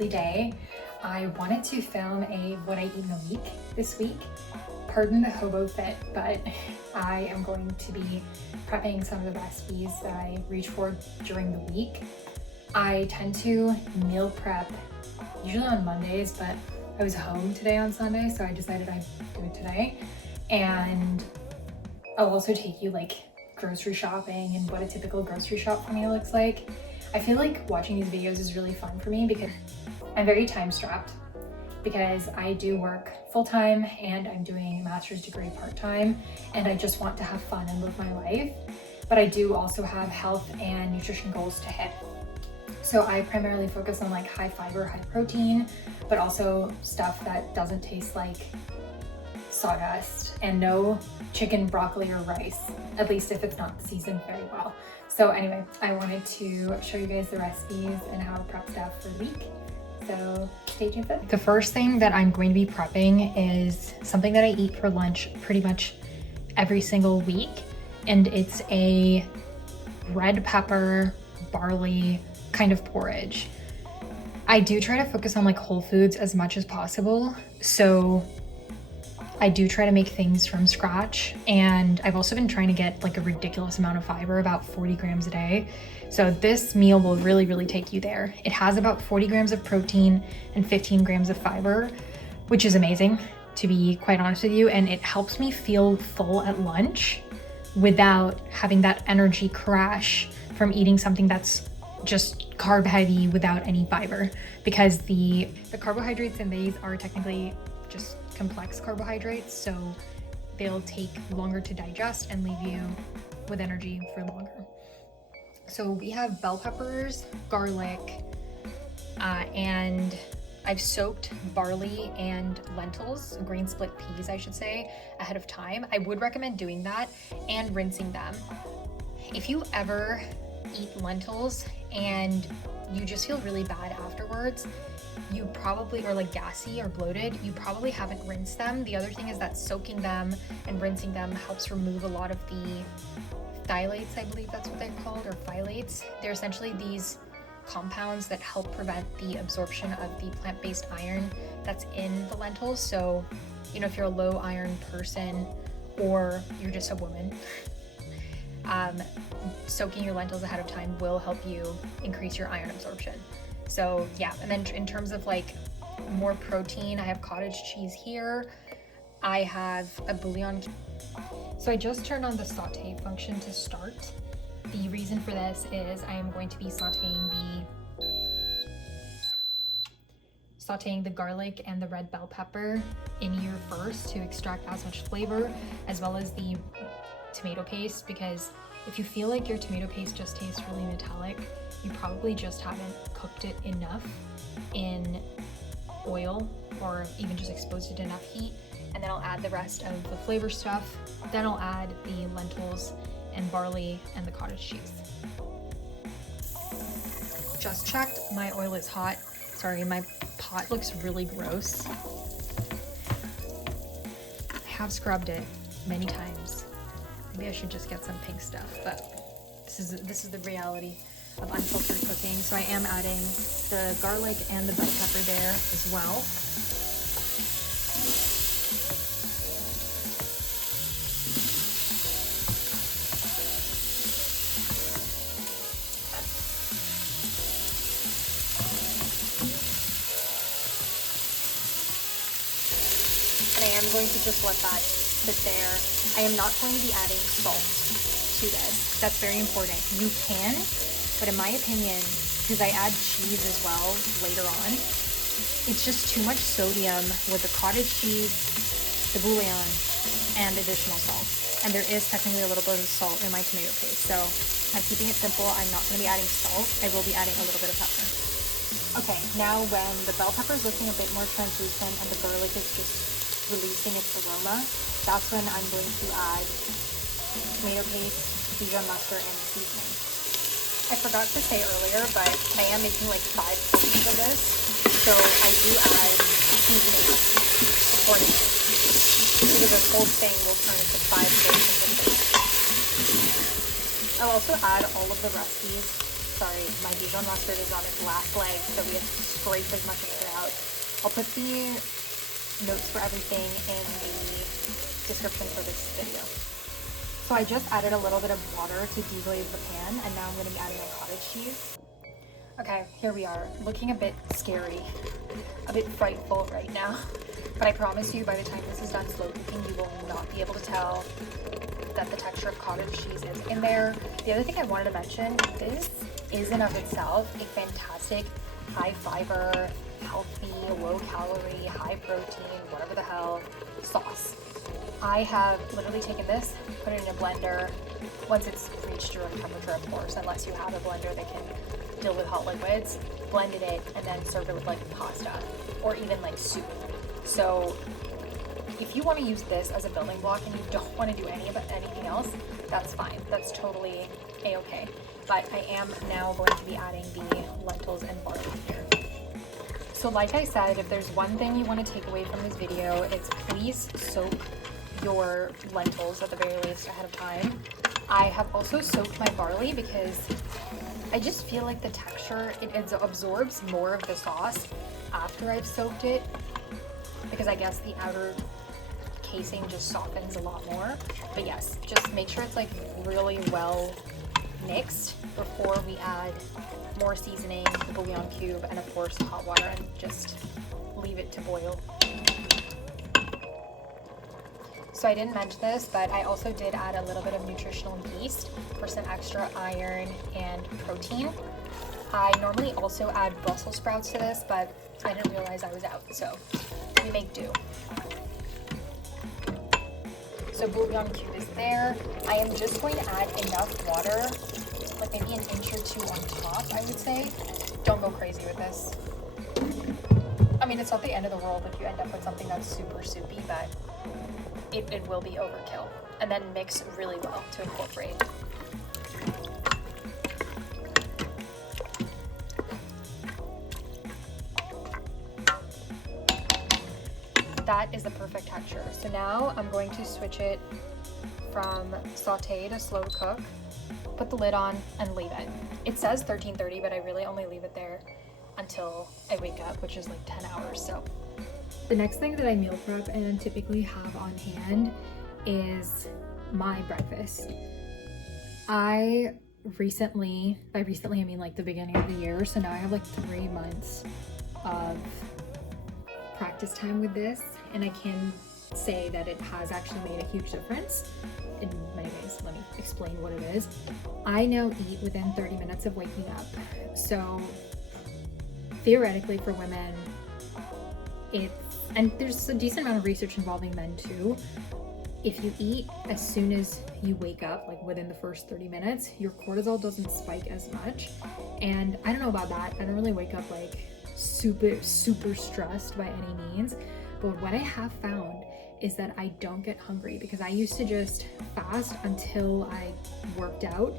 weekly day. I wanted to film a what I eat in a week this week. Pardon the hobo fit, but I am going to be prepping some of the recipes that I reach for during the week. I tend to meal prep usually on Mondays, but I was home today on Sunday, so I decided I'd do it today. And I'll also take you like grocery shopping and what a typical grocery shop for me looks like. I feel like watching these videos is really fun for me because I'm very time strapped because I do work full-time and I'm doing a master's degree part-time, and I just want to have fun and live my life. But I do also have health and nutrition goals to hit. So I primarily focus on like high fiber, high protein, but also stuff that doesn't taste like sawdust, and no chicken, broccoli, or rice, at least if it's not seasoned very well. So anyway, I wanted to show you guys the recipes and how to prep stuff for the week. So stay tuned for that. The first thing that I'm going to be prepping is something that I eat for lunch pretty much every single week. And it's a red pepper, barley kind of porridge. I do try to focus on like whole foods as much as possible. So I do try to make things from scratch, and I've also been trying to get like a ridiculous amount of fiber, about 40 grams a day. So this meal will really take you there. It has about 40 grams of protein and 15 grams of fiber, which is amazing, to be quite honest with you. And it helps me feel full at lunch without having that energy crash from eating something that's just carb heavy without any fiber, because the carbohydrates in these are technically just complex carbohydrates, so they'll take longer to digest and leave you with energy for longer. So we have bell peppers, garlic, and I've soaked barley and lentils, green split peas I should say, ahead of time. I would recommend doing that and rinsing them. If you ever eat lentils and you just feel really bad afterwards, you probably, or like gassy or bloated, you probably haven't rinsed them. The other thing is that soaking them and rinsing them helps remove a lot of the phthalates, I believe that's what they're called, or phthalates. They're essentially these compounds that help prevent the absorption of the plant-based iron that's in the lentils. So, you know, if you're a low iron person or you're just a woman, soaking your lentils ahead of time will help you increase your iron absorption. So yeah, and then in terms of like more protein, I have cottage cheese here. I have a bouillon. So I just turned on the saute function to start. The reason for this is I am going to be sauteing the garlic and the red bell pepper in here first to extract as much flavor, as well as the tomato paste, because if you feel like your tomato paste just tastes really metallic, you probably just haven't cooked it enough in oil or even just exposed it to enough heat. And then I'll add the rest of the flavor stuff. Then I'll add the lentils and barley and the cottage cheese. Just checked, my oil is hot. Sorry, my pot looks really gross. I have scrubbed it many times. Maybe I should just get some pink stuff, but this is the reality of unfiltered cooking. So I am adding the garlic and the bell pepper there as well. And I am going to just let that sit there. I am not going to be adding salt to this. That's very important. You can, but in my opinion, because I add cheese as well later on, it's just too much sodium with the cottage cheese, the bouillon, and additional salt. And there is technically a little bit of salt in my tomato paste. So I'm keeping it simple. I'm not going to be adding salt. I will be adding a little bit of pepper. Okay, now when the bell pepper is looking a bit more translucent and the garlic is just releasing its aroma, that's when I'm going to add tomato paste, Dijon mustard, and seasoning. I forgot to say earlier, but I am making like 5 portions of this, so I do add seasoning accordingly. So this whole thing will turn into 5 portions of this. I'll also add all of the recipes sorry, my Dijon mustard is on its last leg, so we have to scrape as much of it out. I'll put the notes for everything in the description for this video. So I just added a little bit of water to deglaze the pan, and now I'm going to be adding my cottage cheese. Okay, here we are, looking a bit scary, a bit frightful right now, but I promise you by the time this is done slow cooking, you will not be able to tell that the texture of cottage cheese is in there. The other thing I wanted to mention, this is in of itself a fantastic high fiber, healthy, low calorie, high protein, whatever the hell, sauce. I have literally taken this, put it in a blender, once it's reached room temperature of course, unless you have a blender that can deal with hot liquids, blended it, and then served it with like pasta, or even like soup. So if you want to use this as a building block and you don't want to do anything else, that's fine. That's totally a-okay. But I am now going to be adding the lentils and barley here. So like I said, if there's one thing you want to take away from this video, it's please soak your lentils at the very least ahead of time. I have also soaked my barley because I just feel like the texture, it absorbs more of the sauce after I've soaked it, because I guess the outer casing just softens a lot more. But yes, just make sure it's like really well mixed before we add more seasoning, the bouillon cube, and of course hot water, and just leave it to boil. So I didn't mention this, but I also did add a little bit of nutritional yeast for some extra iron and protein. I normally also add Brussels sprouts to this, but I didn't realize I was out, so we make do. So bouillon cube is there. I am just going to add enough water, like maybe an inch or two on top, I would say. Don't go crazy with this. I mean, it's not the end of the world if you end up with something that's super soupy, but it will be overkill. And then mix really well to incorporate. That is the perfect texture. So now I'm going to switch it from saute to slow cook, put the lid on, and leave it. It says 1330, but I really only leave it there until I wake up, which is like 10 hours. So the next thing that I meal prep and typically have on hand is my breakfast. I recently, by recently I mean like the beginning of the year, so now I have like 3 months of practice time with this, and I can say that it has actually made a huge difference in many ways. Let me explain what it is. I now eat within 30 minutes of waking up. So theoretically for women, and there's a decent amount of research involving men too, if you eat as soon as you wake up, like within the first 30 minutes, your cortisol doesn't spike as much. And I don't know about that. I don't really wake up like super stressed by any means, but what I have found is that I don't get hungry, because I used to just fast until I worked out,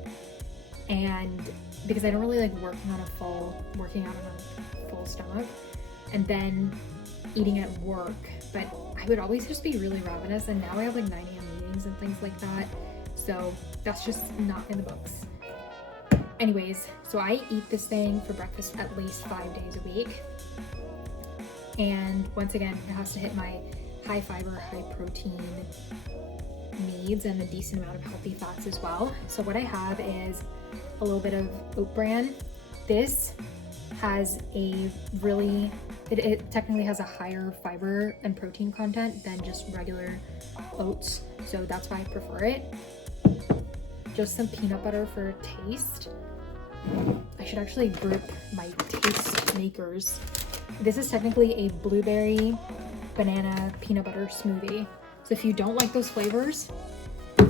and because I don't really like working out on a full stomach and then eating at work, but I would always just be really ravenous, and now I have like 9 a.m. meetings and things like that, so that's just not in the books. Anyways, so I eat this thing for breakfast at least 5 days a week. And once again, it has to hit my high fiber, high protein needs and a decent amount of healthy fats as well. So what I have is a little bit of oat bran. This has a really, it technically has a higher fiber and protein content than just regular oats. So that's why I prefer it. Just some peanut butter for taste. I should actually group my taste makers. This is technically a blueberry banana peanut butter smoothie. So if you don't like those flavors,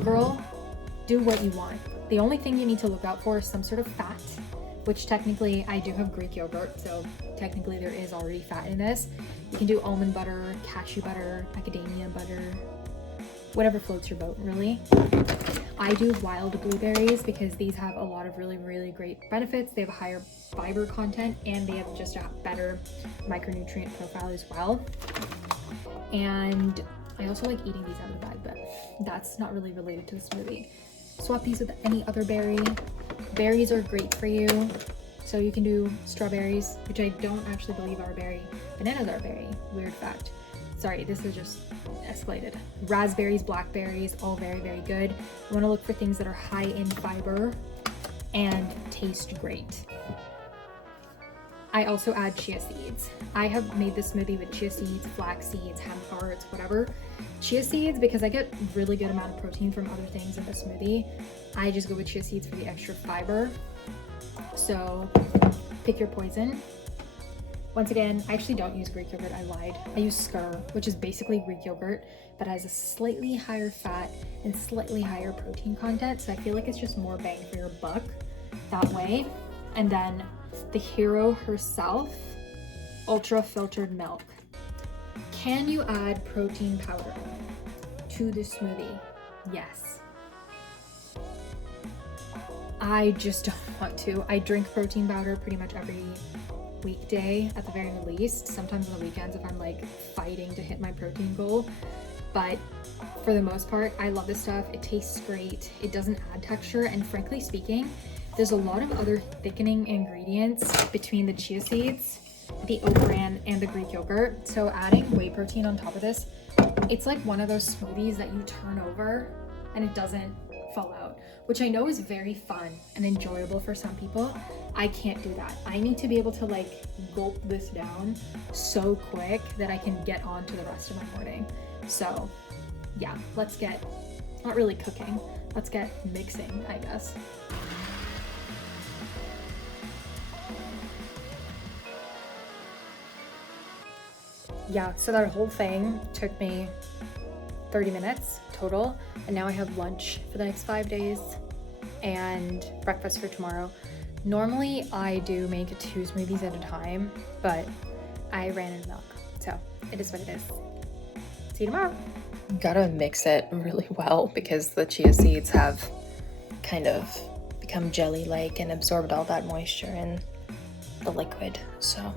girl, do what you want. The only thing you need to look out for is some sort of fat, which technically I do have Greek yogurt, so technically there is already fat in this. You can do almond butter, cashew butter, macadamia butter, whatever floats your boat, really. I do wild blueberries because these have a lot of really great benefits. They have a higher fiber content and they have just a better micronutrient profile as well. And I also like eating these out of the bag, but that's not really related to the smoothie. Swap these with any other berry. Berries are great for you. So you can do strawberries, which I don't actually believe are a berry. Bananas are a berry, weird fact. Sorry, this is just escalated. Raspberries, blackberries, all very, very good. You wanna look for things that are high in fiber and taste great. I also add chia seeds. I have made this smoothie with chia seeds, flax seeds, hemp hearts, whatever. Chia seeds, because I get really good amount of protein from other things in the smoothie, I just go with chia seeds for the extra fiber. So pick your poison. Once again, I actually don't use Greek yogurt, I lied. I use skyr, which is basically Greek yogurt, but has a slightly higher fat and slightly higher protein content. So I feel like it's just more bang for your buck that way. And then the hero herself, ultra filtered milk. Can you add protein powder to the smoothie? Yes. I just don't want to. I drink protein powder pretty much every weekday at the very least. Sometimes on the weekends if I'm like fighting to hit my protein goal. But for the most part, I love this stuff. It tastes great. It doesn't add texture. And frankly speaking, there's a lot of other thickening ingredients between the chia seeds, the oat bran, and the Greek yogurt. So adding whey protein on top of this, it's like one of those smoothies that you turn over and it doesn't fall out, which I know is very fun and enjoyable for some people. I can't do that. I need to be able to like gulp this down so quick that I can get on to the rest of my morning. So yeah, let's get, not really cooking, let's get mixing, I guess. Yeah, so that whole thing took me 30 minutes total, and now I have lunch for the next 5 days and breakfast for tomorrow. Normally I do make 2 smoothies at a time, but I ran out of milk, so it is what it is. See you tomorrow. Gotta mix it really well because the chia seeds have kind of become jelly-like and absorbed all that moisture in the liquid, so.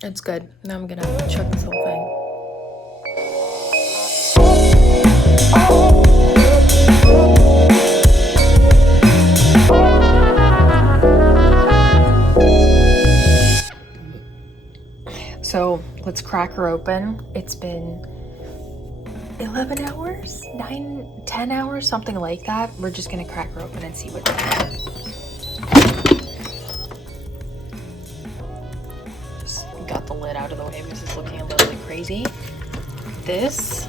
It's good. Now I'm gonna chug this whole thing. So let's crack her open. It's been 11 hours, 9, 10 hours, something like that. We're just gonna crack her open and see what's in it. Just got the lid out of the way because it's looking a little bit crazy. This,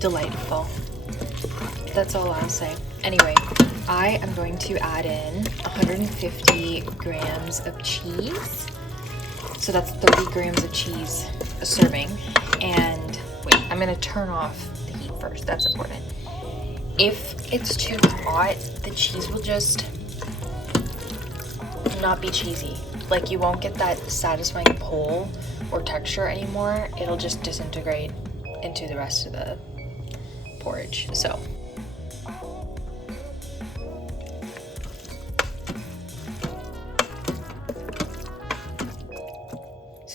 delightful. That's all I'll say. Anyway, I am going to add in 150 grams of cheese. So that's 30 grams of cheese a serving. And wait, I'm gonna turn off the heat first. That's important. If it's too hot, the cheese will just not be cheesy. Like you won't get that satisfying pull or texture anymore. It'll just disintegrate into the rest of the porridge. So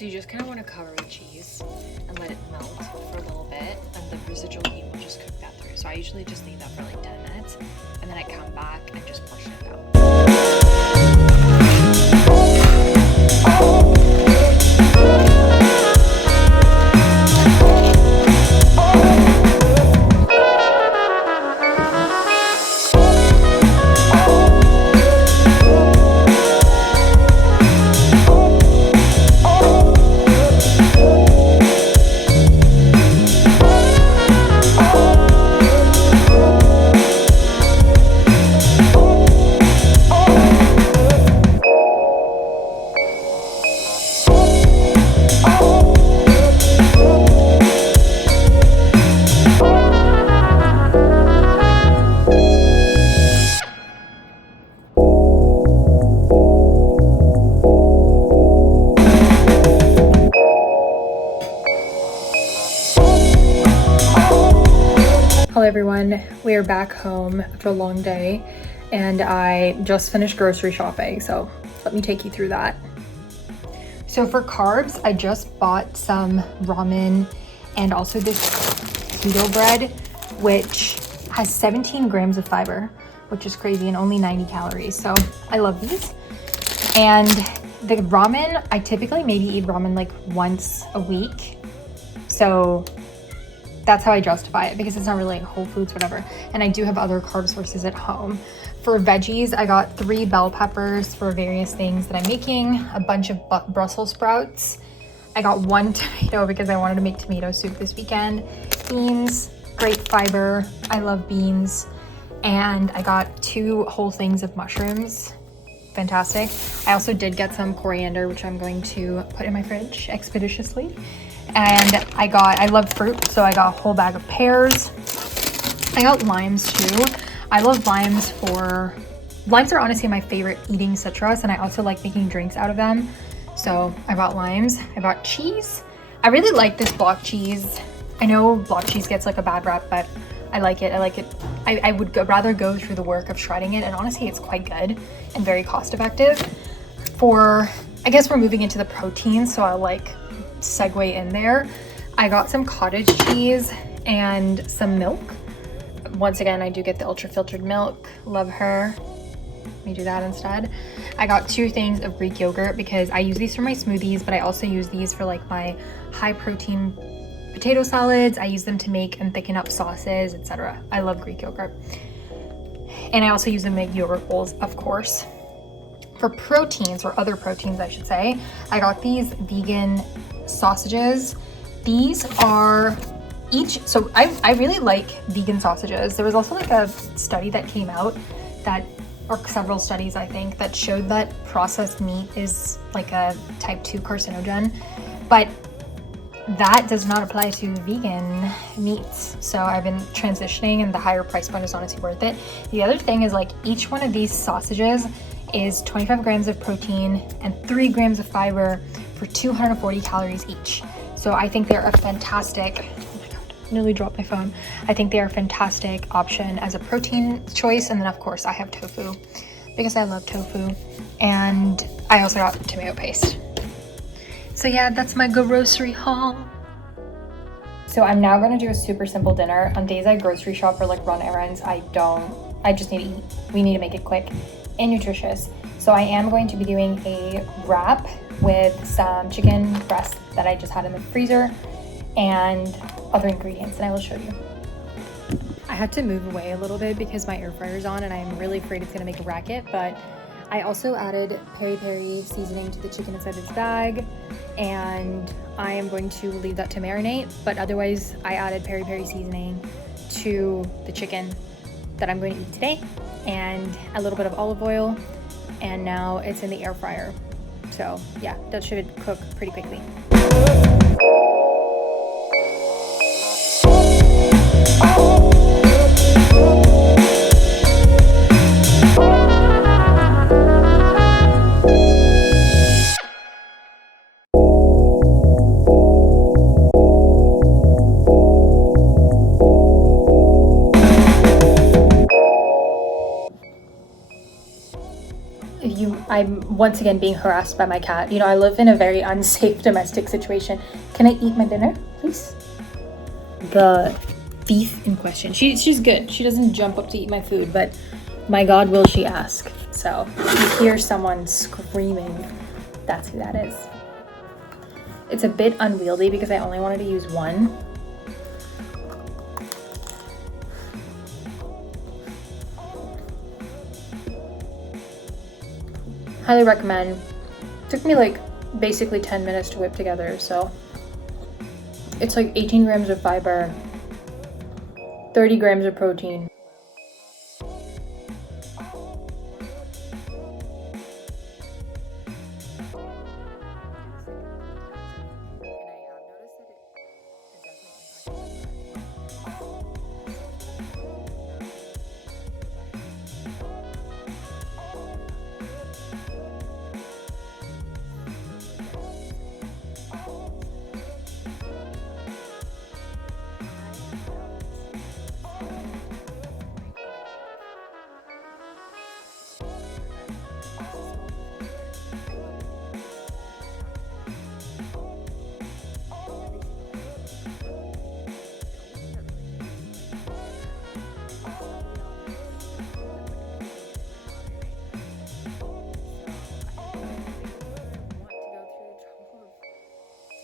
you just kind of want to cover the cheese and let it melt for a little bit, and the residual heat will just cook that through. So I usually just leave that for like 10 minutes, and then I come back and just portion it out. Hello everyone, we are back home after a long day and I just finished grocery shopping, so let me take you through that. So for carbs, I just bought some ramen and also this keto bread. which has 17 grams of fiber, which is crazy, and only 90 calories. So I love these. And the ramen, I typically maybe eat ramen like once a week. So that's how I justify it, because it's not really like Whole Foods, whatever. And I do have other carb sources at home. For veggies, I got 3 bell peppers for various things that I'm making, a bunch of Brussels sprouts. I got 1 tomato because I wanted to make tomato soup this weekend. Beans, great fiber. I love beans. And I got 2 whole things of mushrooms. Fantastic. I also did get some coriander, which I'm going to put in my fridge expeditiously. And I love fruit, so I got a whole bag of pears. I got limes too. I love limes limes are honestly my favorite eating citrus, and I also like making drinks out of them. So I bought limes. I bought cheese. I really like this block cheese. I know block cheese gets like a bad rap, but I like it. I would rather go through the work of shredding it, and honestly it's quite good and very cost effective. I guess we're moving into the protein, so I'll like segue in there. I got some cottage cheese and some milk. Once again, I do get the ultra filtered milk. Love her. Let me do that instead. I got 2 things of Greek yogurt because I use these for my smoothies, but I also use these for like my high protein potato salads. I use them to make and thicken up sauces, etc. I love Greek yogurt. And I also use them to make yogurt bowls, of course. For proteins, or other proteins I should say, I got these vegan sausages. These are so I really like vegan sausages. There was also like a study that came out or several studies I think, that showed that processed meat is like a type 2 carcinogen, but that does not apply to vegan meats. So I've been transitioning, and the higher price point is honestly worth it. The other thing is like each one of these sausages is 25 grams of protein and 3 grams of fiber for 240 calories each. So I think they're a fantastic, oh my God, nearly dropped my phone. I think they are a fantastic option as a protein choice. And then of course I have tofu because I love tofu. And I also got tomato paste. So yeah, that's my grocery haul. So I'm now gonna do a super simple dinner. On days I grocery shop or like run errands, I just need to eat. We need to make it quick and nutritious. So I am going to be doing a wrap with some chicken breast that I just had in the freezer and other ingredients, and I will show you. I had to move away a little bit because my air fryer's on and I'm really afraid it's gonna make a racket, but I also added peri-peri seasoning to the chicken inside this bag, and I am going to leave that to marinate, but otherwise I added peri-peri seasoning to the chicken that I'm going to eat today, and a little bit of olive oil, and now it's in the air fryer. So yeah, that should cook pretty quickly. I'm once again being harassed by my cat. You know, I live in a very unsafe domestic situation. Can I eat my dinner, please? The thief in question. She's good. She doesn't jump up to eat my food, but my God, will she ask. So if you hear someone screaming, that's who that is. It's a bit unwieldy because I only wanted to use one. Highly recommend. Took me like basically 10 minutes to whip together, so it's like 18 grams of fiber, 30 grams of protein.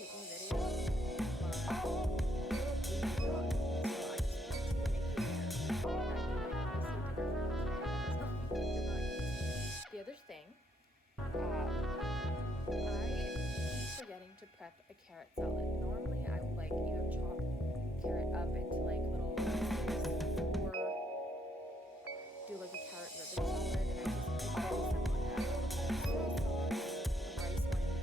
taking a video, the other thing, I keep forgetting to prep a carrot salad. Normally I would like either chop carrot up into like little pieces or do like a carrot ribbon salad, and I just very simple.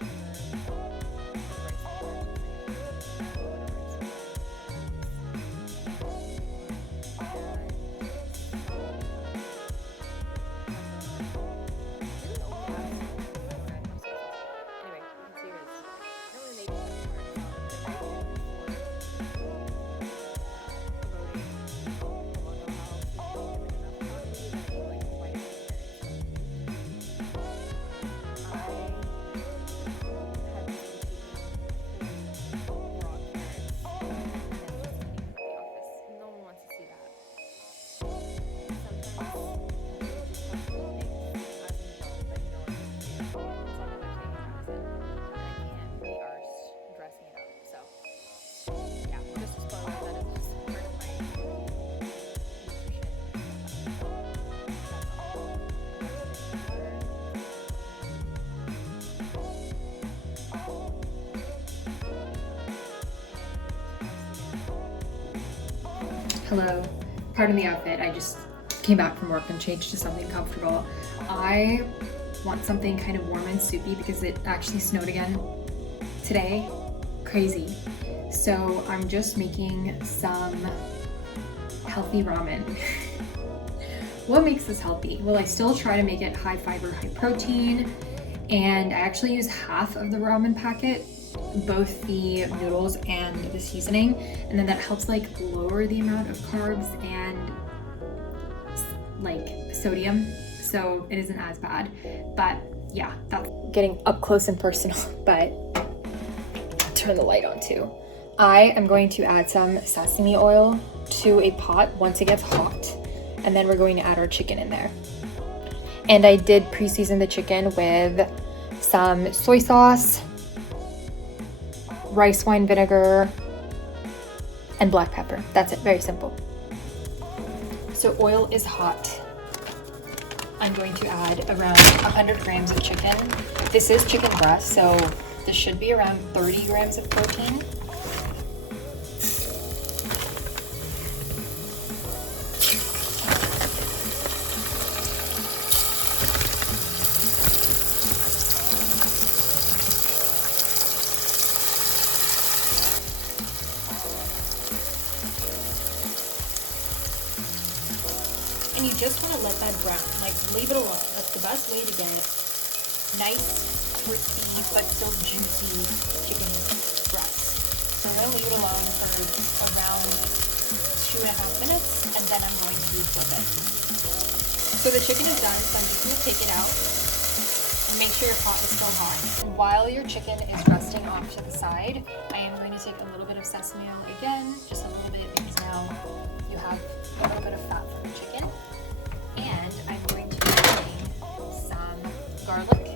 Hello, pardon the outfit. I just came back from work and changed to something comfortable. I want something kind of warm and soupy because it actually snowed again today. Crazy. So I'm just making some healthy ramen. What makes this healthy? Well, I still try to make it high fiber, high protein, and I actually use half of the ramen packet, both the noodles and the seasoning, and then that helps like lower the amount of carbs and like sodium, so it isn't as bad. But yeah, that's getting up close and personal. But turn the light on too. I am going to add some sesame oil to a pot once it gets hot, and then we're going to add our chicken in there. And I did pre-season the chicken with some soy sauce, rice wine vinegar, and black pepper. That's it, very simple. So oil is hot. I'm going to add around 100 grams of chicken. This is chicken breast, so this should be around 30 grams of protein. And you just want to let that brown, like leave it alone. That's the best way to get nice, crispy, but still juicy chicken breast. So I'm going to leave it alone for around 2.5 minutes, and then I'm going to flip it. So the chicken is done, so I'm just going to take it out and make sure your pot is still hot. And while your chicken is resting off to the side, I am going to take a little bit of sesame oil again, just a little bit, because now you have a little bit of fat from the chicken. And I'm going to be adding some garlic.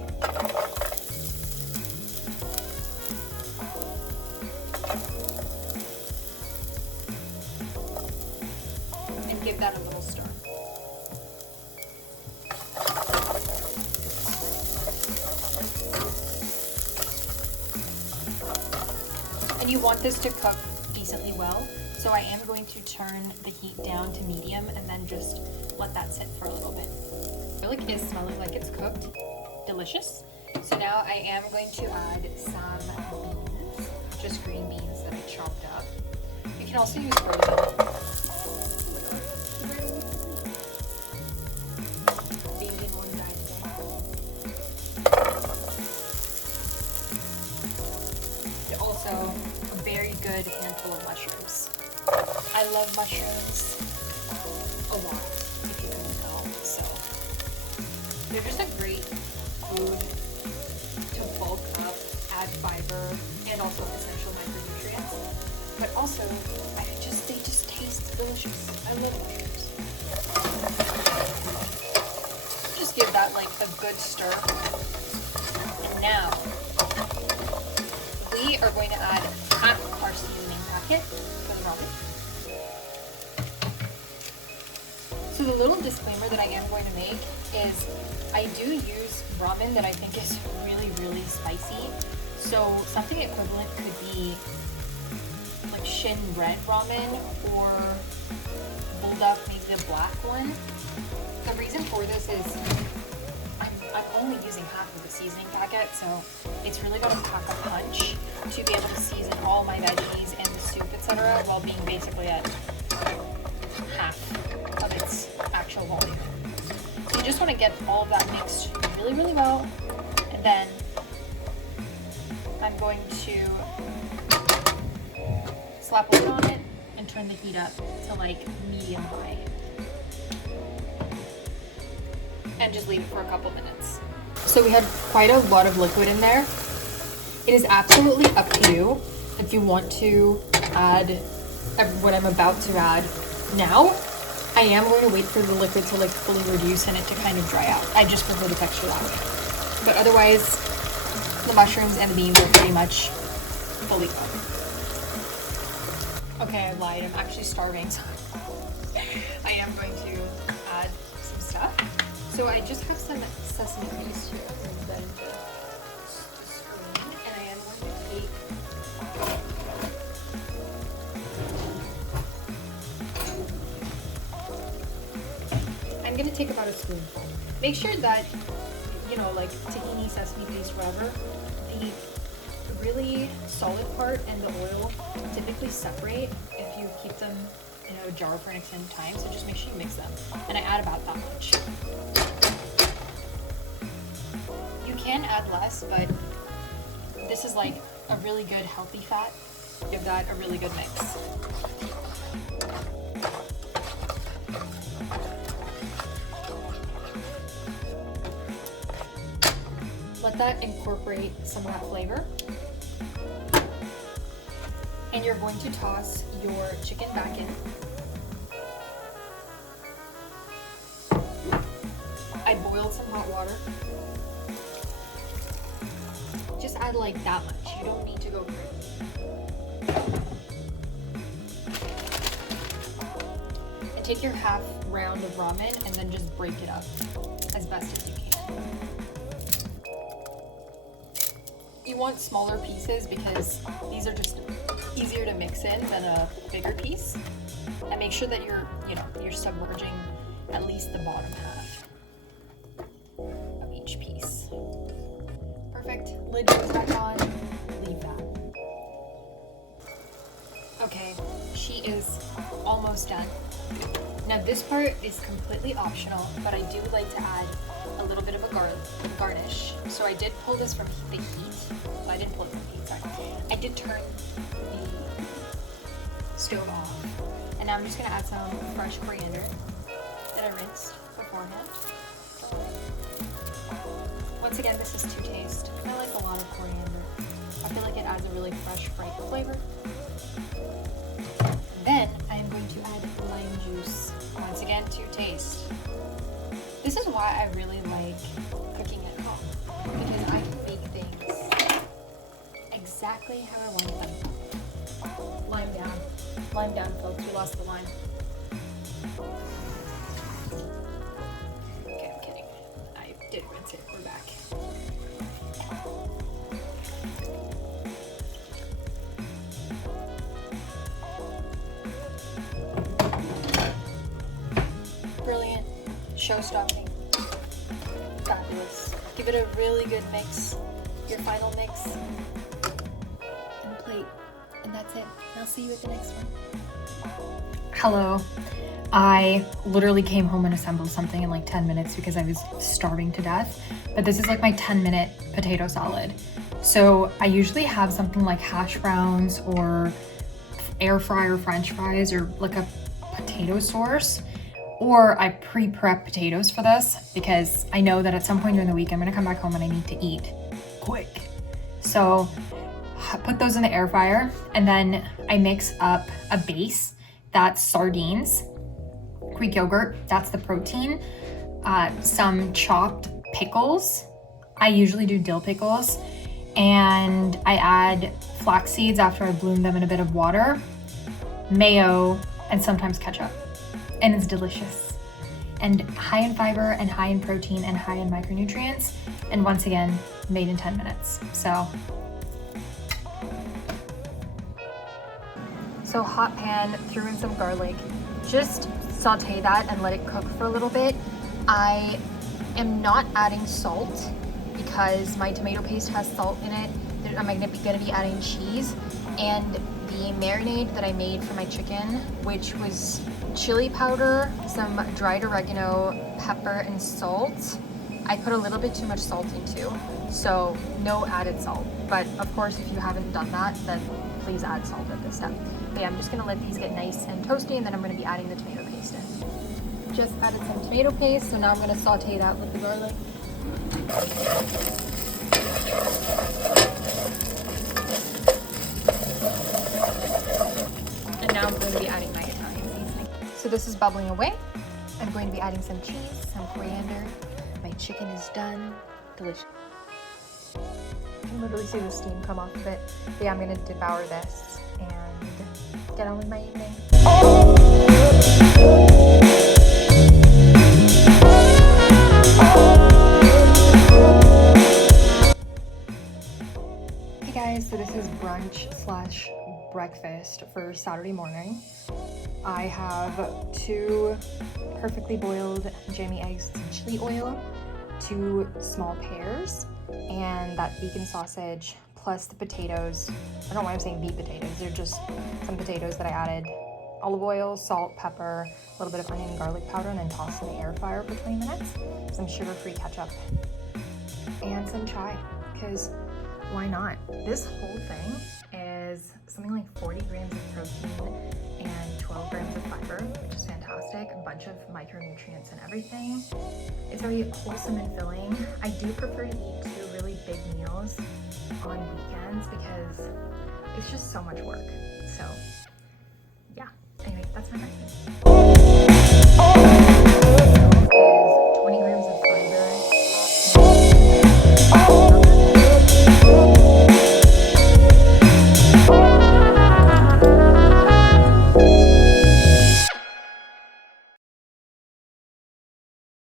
And give that a little stir. And you want this to cook decently well. So I am going to turn the heat down to medium and then just let that sit for a little bit. Garlic is smelling like it's cooked. Delicious. So now I am going to add some beans, just green beans that I chopped up. You can also use frozen. Also, a very good handful of mushrooms. I love mushrooms a lot, if you can tell. So they're just a great food to bulk up, add fiber, and also essential micronutrients. But also, they just taste delicious. I love mushrooms. Just give that like a good stir. And now we we are going to add half our seasoning packet for the ramen. So the little disclaimer that I am going to make is I do use ramen that I think is really, really spicy. So something equivalent could be like Shin red ramen or bulldog, maybe the black one. The reason for this is I'm only using half of the seasoning packet, so it's really going to pack a punch to be able to season all my veggies and the soup, etc., while being basically at half of its actual volume. So you just want to get all of that mixed really, really well, and then I'm going to slap a lid on it and turn the heat up to like medium high. And just leave it for a couple minutes. So we had quite a lot of liquid in there. It is absolutely up to you if you want to add what I'm about to add now. I am going to wait for the liquid to like fully reduce and it to kind of dry out. I just prefer the texture that way. But otherwise, the mushrooms and the beans are pretty much fully cooked. Okay, I lied. I'm actually starving, so I am going to add some stuff. So I just have some sesame paste here. I'm going to put that into the screen, and I am going to take about a spoonful. Make sure that, you know, like tahini, sesame paste, whatever, the really solid part and the oil typically separate if you keep them in a jar for an extended time, so just make sure you mix them. And I add about that much. You can add less, but this is like a really good healthy fat. Give that a really good mix. Let that incorporate some of that flavor. And you're going to toss your chicken back in. I boiled some hot water. Just add like that much. You don't need to go crazy. And take your half round of ramen and then just break it up as best as you can. You want smaller pieces because these are just easier to mix in than a bigger piece. And make sure that you're submerging at least the bottom half of each piece. Perfect. Lid goes back on. Leave that. Okay, she is almost done. Now this part is completely optional, but I do like to add a little bit of a garnish. So I did pull this from the heat. Well, I didn't pull it from the heat, sorry. I did turn the stove off. And now I'm just gonna add some fresh coriander that I rinsed beforehand. Once again, this is to taste. I like a lot of coriander. I feel like it adds a really fresh, bright flavor. Then I am going to add lime juice, once again to taste. This is why I really like cooking at home, because I can make things exactly how I want them. Lime down. Lime down, folks. We lost the lime. Okay, I'm kidding. I did rinse it. We're back. Brilliant. Show-stopping. Fabulous. Give it a really good mix. Your final mix. And a plate. And that's it. I'll see you at the next one. Hello. I literally came home and assembled something in like 10 minutes because I was starving to death. But this is like my 10-minute potato salad. So I usually have something like hash browns or air fryer French fries or like a potato sauce. Or I pre-prep potatoes for this because I know that at some point during the week I'm gonna come back home and I need to eat quick. So I put those in the air fryer and then I mix up a base that's sardines, Greek yogurt, that's the protein, some chopped pickles. I usually do dill pickles, and I add flax seeds after I bloom them in a bit of water, mayo, and sometimes ketchup. And it's delicious. And high in fiber and high in protein and high in micronutrients. And once again, made in 10 minutes. So hot pan, threw in some garlic, just saute that and let it cook for a little bit. I am not adding salt because my tomato paste has salt in it. I'm gonna be adding cheese, and the marinade that I made for my chicken, which was chili powder, some dried oregano, pepper, and salt. I put a little bit too much salt into, so no added salt. But of course, if you haven't done that, then please add salt at this step. But yeah, I'm just gonna let these get nice and toasty, and then I'm gonna be adding the tomato paste in. Just added some tomato paste, so now I'm gonna saute that with the garlic. And now I'm going to be adding my Italian seasoning. So this is bubbling away. I'm going to be adding some cheese, some coriander. My chicken is done. Delicious. You can literally see the steam come off of it. But yeah, I'm gonna devour this and get on with my evening. Hey guys, so this is brunch slash breakfast for Saturday morning. I have 2 perfectly boiled jammy eggs and chili oil, 2 small pears, and that vegan sausage, plus the potatoes. I don't know why I'm saying beet potatoes. They're just some potatoes that I added olive oil, salt, pepper, a little bit of onion and garlic powder, and then tossed in the air fryer for 20 minutes. Some sugar-free ketchup, and some chai, because why not? This whole thing is something like 40 grams of protein and 12 grams of fiber, which is fantastic. A bunch of micronutrients and everything. It's very wholesome and filling. I do prefer to eat 2 really big meals on weekends because it's just so much work. So yeah, anyway, that's my breakfast.